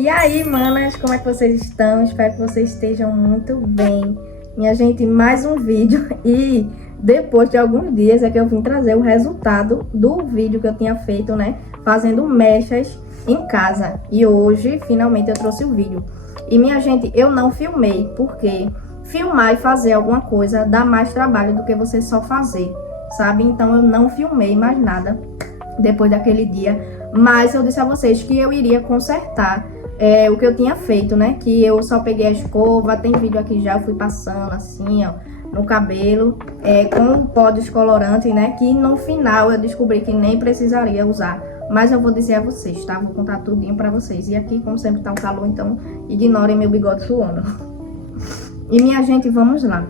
E aí, manas, como é que vocês estão? Espero que vocês estejam muito bem. Minha gente, mais um vídeo e depois de alguns dias é que eu vim trazer o resultado do vídeo que eu tinha feito, né? Fazendo mechas em casa. E hoje, finalmente, eu trouxe o vídeo. E, minha gente, eu não filmei, porque filmar e fazer alguma coisa dá mais trabalho do que você só fazer, sabe? Então, eu não filmei mais nada depois daquele dia. Mas eu disse a vocês que eu iria consertar o que eu tinha feito, né? Que eu só peguei a escova, tem vídeo aqui já, eu fui passando assim, ó, no cabelo, com o pó descolorante, né? Que no final eu descobri que nem precisaria usar. Mas eu vou dizer a vocês, tá? Vou contar tudinho pra vocês. E aqui, como sempre, tá um calor, então ignorem meu bigode suando. E, minha gente, vamos lá.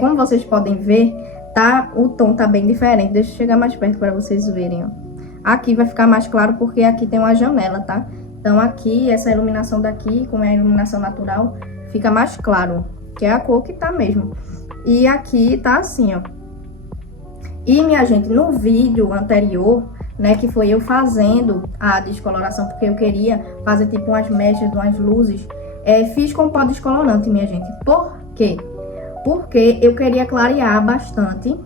Como vocês podem ver, tá? O tom tá bem diferente. Deixa eu chegar mais perto pra vocês verem, ó. Aqui vai ficar mais claro porque aqui tem uma janela, tá? Então aqui, essa iluminação daqui, como é a iluminação natural, fica mais claro, que é a cor que tá mesmo. E aqui tá assim, ó. E, minha gente, no vídeo anterior, né, que foi eu fazendo a descoloração, porque eu queria fazer tipo umas mechas, umas luzes, fiz com pó descolorante, minha gente. Por quê? Porque eu queria clarear bastante,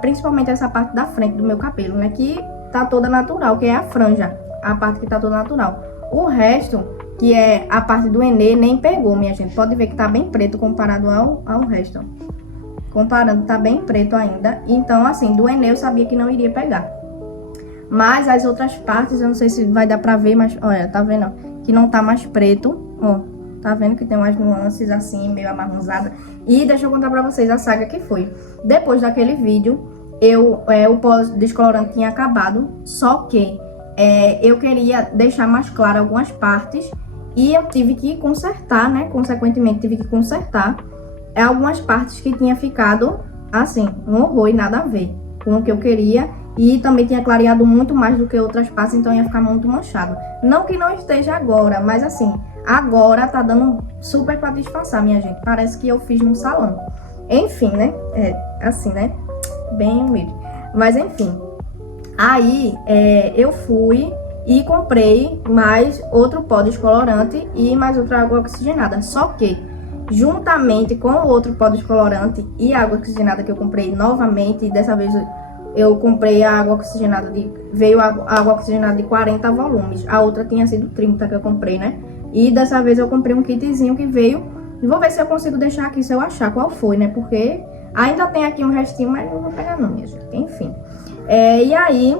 principalmente essa parte da frente do meu cabelo, né, que tá toda natural, que é a franja, a parte que tá toda natural. O resto, que é a parte do Enê, nem pegou, minha gente. Pode ver que tá bem preto comparado ao resto. Comparando, tá bem preto ainda. Então, assim, do Enê eu sabia que não iria pegar. Mas as outras partes, eu não sei se vai dar pra ver, mas olha, tá vendo? Que não tá mais preto, ó. Tá vendo que tem umas nuances assim, meio amarronzada. E deixa eu contar pra vocês a saga que foi. Depois daquele vídeo, o pó descolorante tinha acabado, só que eu queria deixar mais claro algumas partes e eu tive que consertar, né? Consequentemente, tive que consertar algumas partes que tinha ficado, assim, um horror e nada a ver com o que eu queria. E também tinha clareado muito mais do que outras partes, então ia ficar muito manchado. Não que não esteja agora, mas assim, agora tá dando super pra disfarçar, minha gente. Parece que eu fiz no salão. Enfim, né? Assim, né? Bem humilde. Mas enfim. Aí, eu fui e comprei mais outro pó descolorante e mais outra água oxigenada. Só que, juntamente com o outro pó descolorante e a água oxigenada que eu comprei novamente, dessa vez eu comprei a água oxigenada, veio a água oxigenada de 40 volumes. A outra tinha sido 30 que eu comprei, né? E dessa vez eu comprei um kitzinho que veio. Vou ver se eu consigo deixar aqui, se eu achar qual foi, né? Porque ainda tem aqui um restinho, mas não vou pegar não, minha gente. Enfim. E aí,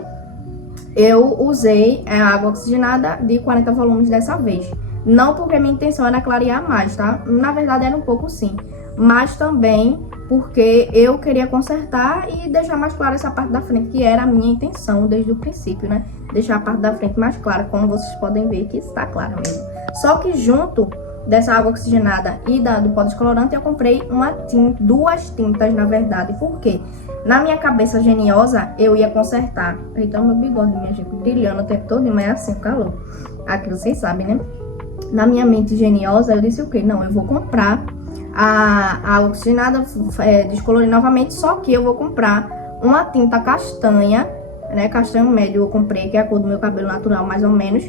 eu usei a água oxigenada de 40 volumes dessa vez. Não porque minha intenção era clarear mais, tá? Na verdade, era um pouco sim. Mas também porque eu queria consertar e deixar mais clara essa parte da frente, que era a minha intenção desde o princípio, né? Deixar a parte da frente mais clara, como vocês podem ver que está clara mesmo. Só que junto dessa água oxigenada e do pó descolorante, eu comprei duas tintas, na verdade. Por quê? Na minha cabeça geniosa, eu ia consertar. Então, meu bigode, minha gente, brilhando o tempo todo, mas é assim, o calor. Aqui vocês sabem, né? Na minha mente geniosa, eu disse o quê? Não, eu vou comprar a oxigenada, descolorir novamente, só que eu vou comprar uma tinta castanha, né? Castanho médio eu comprei, que é a cor do meu cabelo natural, mais ou menos,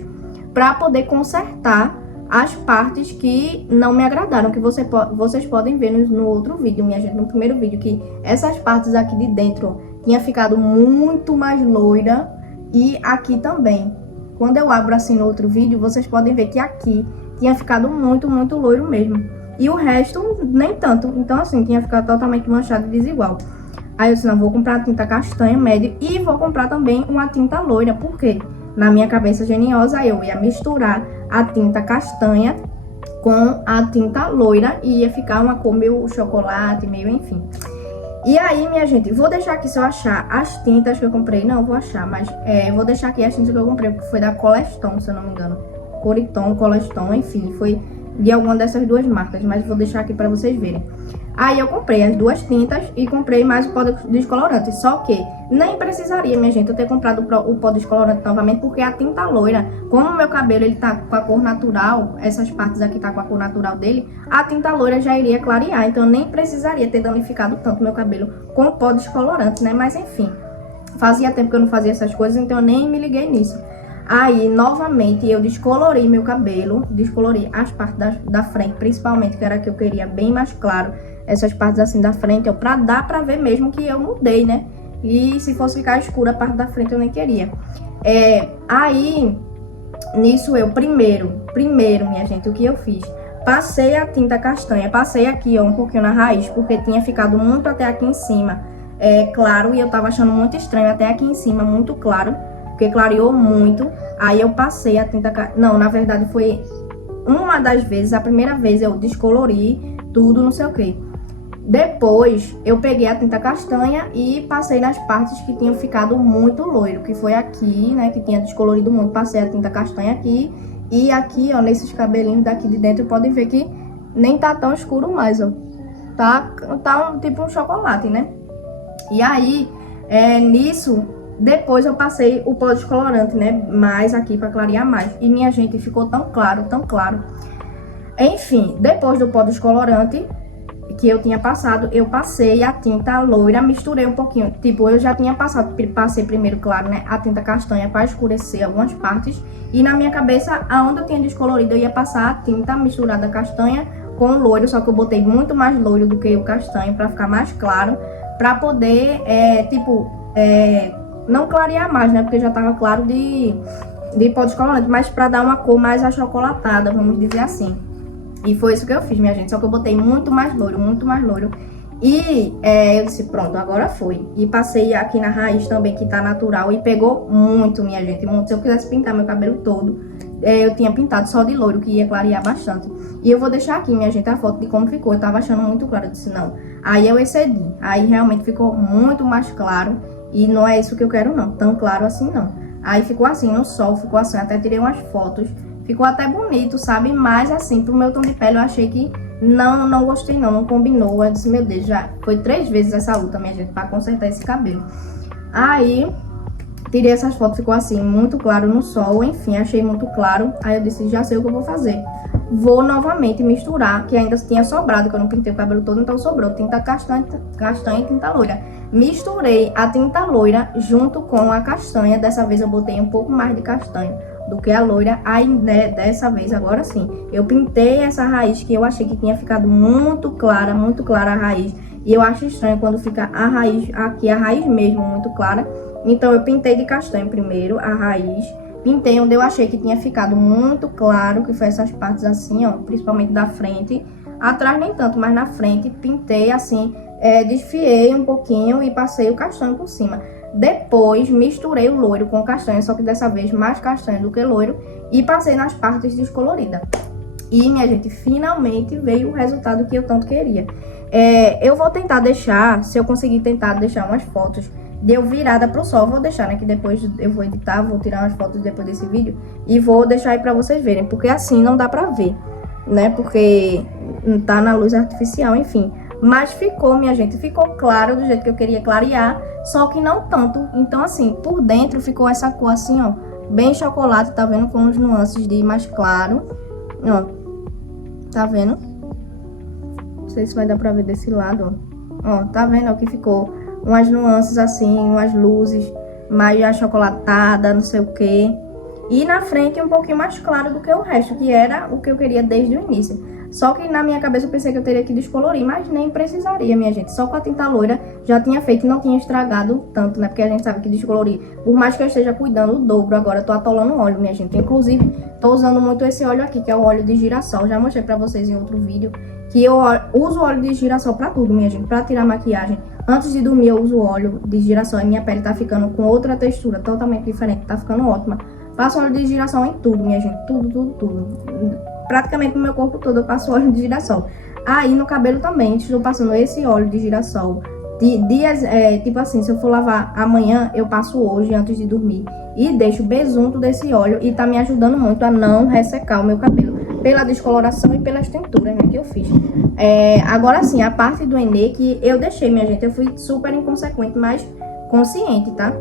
pra poder consertar as partes que não me agradaram, que vocês podem ver no outro vídeo, minha gente, no primeiro vídeo, que essas partes aqui de dentro tinha ficado muito mais loira e aqui também. Quando eu abro assim no outro vídeo, vocês podem ver que aqui tinha ficado muito, muito loiro mesmo. E o resto, nem tanto. Então, assim, tinha ficado totalmente manchado e desigual. Aí eu disse, não, vou comprar a tinta castanha médio e vou comprar também uma tinta loira. Por quê? Na minha cabeça geniosa, eu ia misturar a tinta castanha com a tinta loira e ia ficar uma cor meio chocolate, meio enfim. E aí, minha gente, vou deixar aqui se eu achar as tintas que eu comprei. Não, vou achar, mas vou deixar aqui as tintas que eu comprei, porque foi da Coleston, se eu não me engano. Coriton, Coleston, enfim, foi de alguma dessas duas marcas, mas vou deixar aqui pra vocês verem. Aí eu comprei as duas tintas e comprei mais o pó descolorante, só que nem precisaria, minha gente, eu ter comprado o pó descolorante novamente, porque a tinta loira, como o meu cabelo ele tá com a cor natural, essas partes aqui tá com a cor natural dele, a tinta loira já iria clarear, então eu nem precisaria ter danificado tanto meu cabelo com o pó descolorante, né? Mas enfim, fazia tempo que eu não fazia essas coisas, então eu nem me liguei nisso. Aí, novamente, eu descolori meu cabelo, descolori as partes da frente, principalmente, que era a que eu queria bem mais claro, essas partes assim da frente, pra dar pra ver mesmo que eu mudei, né? E se fosse ficar escura a parte da frente, eu nem queria. Aí, nisso eu, primeiro, minha gente, o que eu fiz? Passei a tinta castanha, passei aqui, ó, um pouquinho na raiz, porque tinha ficado muito até aqui em cima, claro, e eu tava achando muito estranho até aqui em cima, muito claro, porque clareou muito. Aí eu passei a tinta... Não, na verdade foi uma das vezes, a primeira vez eu descolori tudo, não sei o que. Depois eu peguei a tinta castanha e passei nas partes que tinham ficado muito loiro, que foi aqui, né, que tinha descolorido muito. Passei a tinta castanha aqui e aqui, ó, nesses cabelinhos daqui de dentro, podem ver que nem tá tão escuro mais, ó. Tá tipo um chocolate, né? E aí, nisso... Depois eu passei o pó descolorante, né? Mais aqui pra clarear mais. E minha gente, ficou tão claro, tão claro. Enfim, depois do pó descolorante que eu tinha passado, eu passei a tinta loira, misturei um pouquinho. Tipo, eu já tinha passei primeiro, claro, né? A tinta castanha pra escurecer algumas partes. E na minha cabeça, aonde eu tinha descolorido, eu ia passar a tinta misturada castanha com loiro. Só que eu botei muito mais loiro do que o castanho pra ficar mais claro. Pra poder, não clarear mais, né? Porque já tava claro de pó descolorante, mas pra dar uma cor mais achocolatada, vamos dizer assim. E foi isso que eu fiz, minha gente. Só que eu botei muito mais loiro, muito mais loiro. E eu disse, pronto, agora foi. E passei aqui na raiz também, que tá natural. E pegou muito, minha gente, muito. Se eu quisesse pintar meu cabelo todo, eu tinha pintado só de loiro, que ia clarear bastante. E eu vou deixar aqui, minha gente, a foto de como ficou. Eu tava achando muito claro, eu disse, não. Aí eu excedi. Aí realmente ficou muito mais claro. E não é isso que eu quero, não. Tão claro assim, não. Aí ficou assim, no sol, ficou assim. Até tirei umas fotos. Ficou até bonito, sabe? Mas assim, pro meu tom de pele, eu achei que não gostei, não combinou. Eu disse, meu Deus, já foi 3 vezes essa luta, minha gente, pra consertar esse cabelo. Aí, tirei essas fotos, ficou assim, muito claro no sol. Enfim, achei muito claro. Aí eu disse, já sei o que eu vou fazer. Vou novamente misturar, que ainda tinha sobrado, que eu não pintei o cabelo todo, então sobrou tinta castanha e tinta loira. Misturei a tinta loira junto com a castanha. Dessa vez eu botei um pouco mais de castanha do que a loira. Aí, né, dessa vez, agora sim, eu pintei essa raiz que eu achei que tinha ficado muito clara a raiz. E eu acho estranho quando fica a raiz, aqui a raiz mesmo, muito clara. Então eu pintei de castanho primeiro a raiz. Pintei onde eu achei que tinha ficado muito claro, que foi essas partes assim, ó, principalmente da frente. Atrás nem tanto, mas na frente pintei assim, desfiei um pouquinho e passei o castanho por cima. Depois misturei o loiro com castanho, só que dessa vez mais castanho do que loiro, e passei nas partes descoloridas. E, minha gente, finalmente veio o resultado que eu tanto queria. Eu vou tentar deixar, se eu conseguir tentar deixar umas fotos de eu virada pro sol, vou deixar, né, que depois eu vou editar, vou tirar umas fotos depois desse vídeo e vou deixar aí pra vocês verem, porque assim não dá pra ver, né, porque tá na luz artificial, enfim. Mas ficou, minha gente, ficou claro do jeito que eu queria clarear, só que não tanto. Então, assim, por dentro ficou essa cor assim, ó, bem chocolate, tá vendo? Com os nuances de mais claro, ó, tá vendo? Não sei se vai dar pra ver desse lado, ó, tá vendo? Ó, que ficou umas nuances assim, umas luzes mais achocolatada, não sei o que. E na frente um pouquinho mais claro do que o resto, que era o que eu queria desde o início. Só que na minha cabeça eu pensei que eu teria que descolorir, mas nem precisaria, minha gente. Só com a tinta loira já tinha feito e não tinha estragado tanto, né? Porque a gente sabe que descolorir, por mais que eu esteja cuidando o dobro, agora eu tô atolando óleo, minha gente. Inclusive, tô usando muito esse óleo aqui, que é o óleo de girassol. Já mostrei pra vocês em outro vídeo que eu uso óleo de girassol pra tudo, minha gente. Pra tirar maquiagem. Antes de dormir eu uso óleo de girassol e minha pele tá ficando com outra textura, totalmente diferente. Tá ficando ótima. Passo óleo de girassol em tudo, minha gente. Tudo. Praticamente no meu corpo todo eu passo óleo de girassol. Aí no cabelo também, estou passando esse óleo de girassol. Dias, tipo assim, se eu for lavar amanhã, eu passo hoje antes de dormir. E deixo besunto desse óleo e tá me ajudando muito a não ressecar o meu cabelo. Pela descoloração e pelas tinturas, né, que eu fiz. Agora sim, a parte do Enê que eu deixei, minha gente. Eu fui super inconsequente, mas consciente, tá?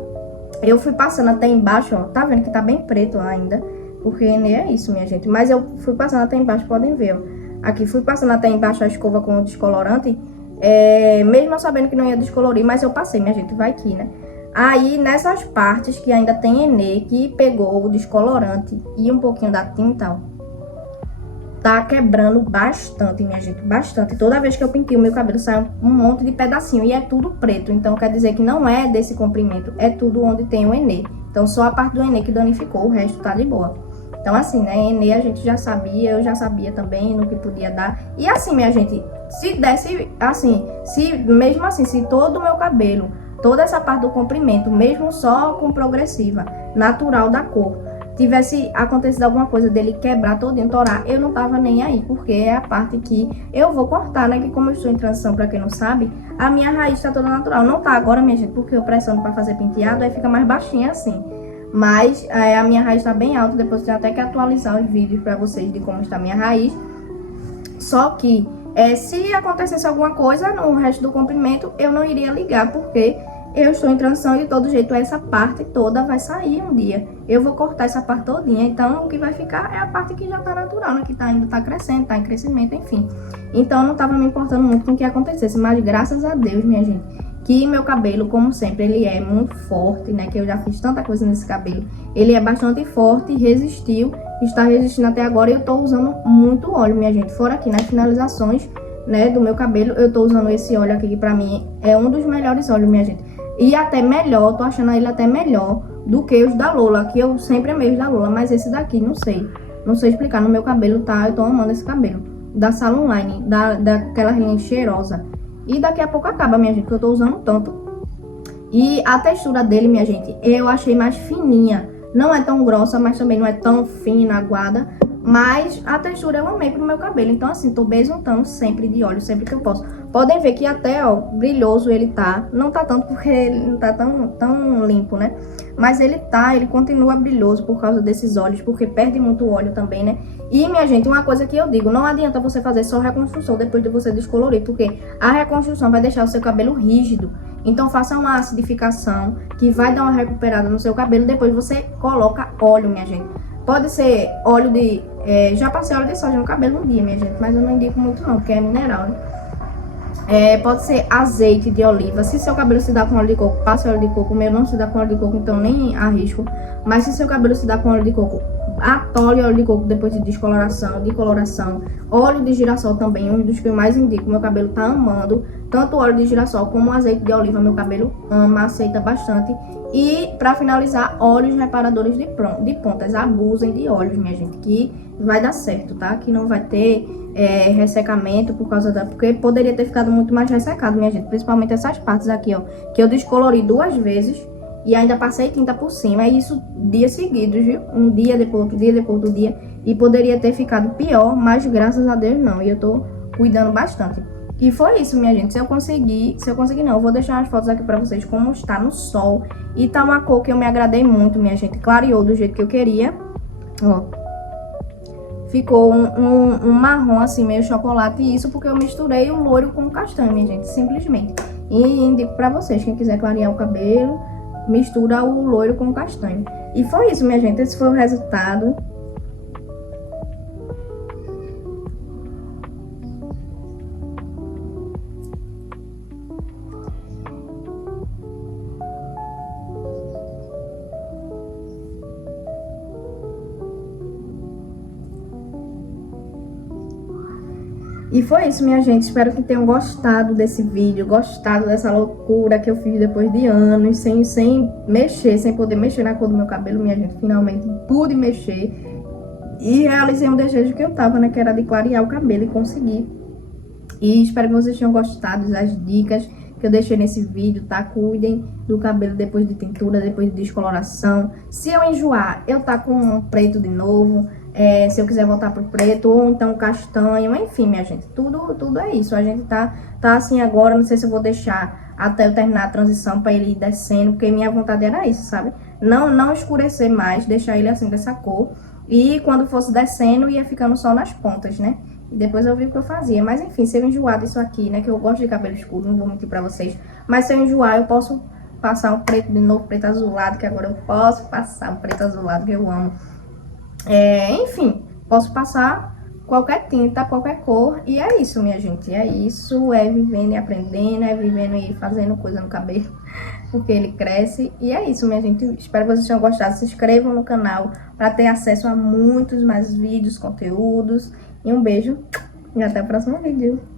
Eu fui passando até embaixo, ó. Tá vendo que tá bem preto ainda. Porque Enê é isso, minha gente. Mas eu fui passando até embaixo, podem ver, ó. Aqui fui passando até embaixo a escova com o descolorante. Mesmo eu sabendo que não ia descolorir, mas eu passei, minha gente. Vai aqui, né? Aí, nessas partes que ainda tem Enê, que pegou o descolorante e um pouquinho da tinta, ó, tá quebrando bastante, minha gente, bastante. Toda vez que eu pintei o meu cabelo, sai um monte de pedacinho e é tudo preto. Então, quer dizer que não é desse comprimento, é tudo onde tem o Enê. Então, só a parte do Enê que danificou, o resto tá de boa. Então, assim, né, Enê a gente já sabia, eu já sabia também no que podia dar. E assim, minha gente, se desse, assim, mesmo assim, se todo o meu cabelo, toda essa parte do comprimento, mesmo só com progressiva, natural da cor, tivesse acontecido alguma coisa dele quebrar todinho, torar, eu não tava nem aí, porque é a parte que eu vou cortar, né, que como eu estou em transição, pra quem não sabe, a minha raiz tá toda natural. Não tá agora, minha gente, porque eu pressiono pra fazer penteado, aí fica mais baixinha assim. Mas a minha raiz tá bem alta, depois eu tenho até que atualizar os vídeos pra vocês de como está a minha raiz. Só que, se acontecesse alguma coisa no resto do comprimento, eu não iria ligar, porque eu estou em transição e de todo jeito essa parte toda vai sair um dia. Eu vou cortar essa parte todinha, então o que vai ficar é a parte que já tá natural, né? Que ainda tá crescendo, tá em crescimento, enfim. Então eu não tava me importando muito com o que acontecesse, mas graças a Deus, minha gente, que meu cabelo, como sempre, ele é muito forte, né? Que eu já fiz tanta coisa nesse cabelo. Ele é bastante forte, resistiu, está resistindo até agora e eu tô usando muito óleo, minha gente. Fora aqui nas finalizações, né, do meu cabelo, eu tô usando esse óleo aqui, que pra mim é um dos melhores óleos, minha gente. E até melhor, tô achando ele até melhor do que os da Lola, que eu sempre amei os da Lola, mas esse daqui, não sei. Não sei explicar, no meu cabelo, tá? Eu tô amando esse cabelo. Da Salon Line, daquela linha cheirosa. E daqui a pouco acaba, minha gente, que eu tô usando tanto. E a textura dele, minha gente, eu achei mais fininha. Não é tão grossa, mas também não é tão fina, aguada. Mas a textura eu amei pro meu cabelo. Então, assim, tô besuntando sempre de óleo, sempre que eu posso. Podem ver que até, ó, brilhoso ele tá. Não tá tanto porque ele não tá tão limpo, né? Mas ele continua brilhoso por causa desses óleos, porque perde muito óleo também, né? E, minha gente, uma coisa que eu digo, não adianta você fazer só reconstrução depois de você descolorir, porque a reconstrução vai deixar o seu cabelo rígido. Então, faça uma acidificação que vai dar uma recuperada no seu cabelo. Depois você coloca óleo, minha gente. Pode ser óleo de... já passei óleo de soja no cabelo um dia, minha gente, mas eu não indico muito não, porque é mineral, né? Pode ser azeite de oliva. Se seu cabelo se dá com óleo de coco, passe óleo de coco. O meu não se dá com óleo de coco, então nem arrisco. Mas se seu cabelo se dá com óleo de coco, atole óleo de coco depois de descoloração, de coloração. Óleo de girassol também, um dos que eu mais indico. Meu cabelo tá amando. Tanto o óleo de girassol como o azeite de oliva, meu cabelo ama, aceita bastante. E para finalizar, óleos reparadores de pontas. Abusem de óleos, minha gente, que vai dar certo, tá? Que não vai ter ressecamento por causa da... Porque poderia ter ficado muito mais ressecado, minha gente. Principalmente essas partes aqui, ó, que eu descolori 2 vezes e ainda passei tinta por cima. E isso dias seguidos, viu? Um dia, depois outro dia, depois outro dia. E poderia ter ficado pior, mas graças a Deus não. E eu tô cuidando bastante. E foi isso, minha gente. Se eu conseguir não, eu vou deixar as fotos aqui pra vocês como está no sol. E tá uma cor que eu me agradei muito, minha gente. Clareou do jeito que eu queria. Ó. Ficou um marrom assim, meio chocolate. E isso porque eu misturei o loiro com o castanho, minha gente. Simplesmente. E indico pra vocês, quem quiser clarear o cabelo, mistura o loiro com o castanho. E foi isso, minha gente. Esse foi o resultado. E foi isso, minha gente. Espero que tenham gostado desse vídeo, gostado dessa loucura que eu fiz depois de anos, sem mexer, sem poder mexer na cor do meu cabelo, minha gente. Finalmente pude mexer e realizei um desejo que eu tava, né, que era de clarear o cabelo e consegui. E espero que vocês tenham gostado das dicas que eu deixei nesse vídeo, tá? Cuidem do cabelo depois de tintura, depois de descoloração. Se eu enjoar, eu tá com um preto de novo. Se eu quiser voltar pro preto, ou então castanho, enfim, minha gente, tudo é isso. A gente tá assim agora, não sei se eu vou deixar até eu terminar a transição pra ele ir descendo, porque minha vontade era isso, sabe? Não escurecer mais, deixar ele assim dessa cor. E quando fosse descendo, ia ficando só nas pontas, né? E depois eu vi o que eu fazia. Mas enfim, se eu enjoar disso aqui, né, que eu gosto de cabelo escuro, não vou mentir pra vocês. Mas se eu enjoar, eu posso passar um preto de novo, preto azulado, que agora eu posso passar um preto azulado, que eu amo. Enfim, posso passar qualquer tinta, qualquer cor. E é isso, minha gente. É isso, é vivendo e aprendendo, é vivendo e fazendo coisa no cabelo. porque ele cresce. E é isso, minha gente. Espero que vocês tenham gostado. Se inscrevam no canal para ter acesso a muitos mais vídeos, conteúdos. E um beijo e até o próximo vídeo.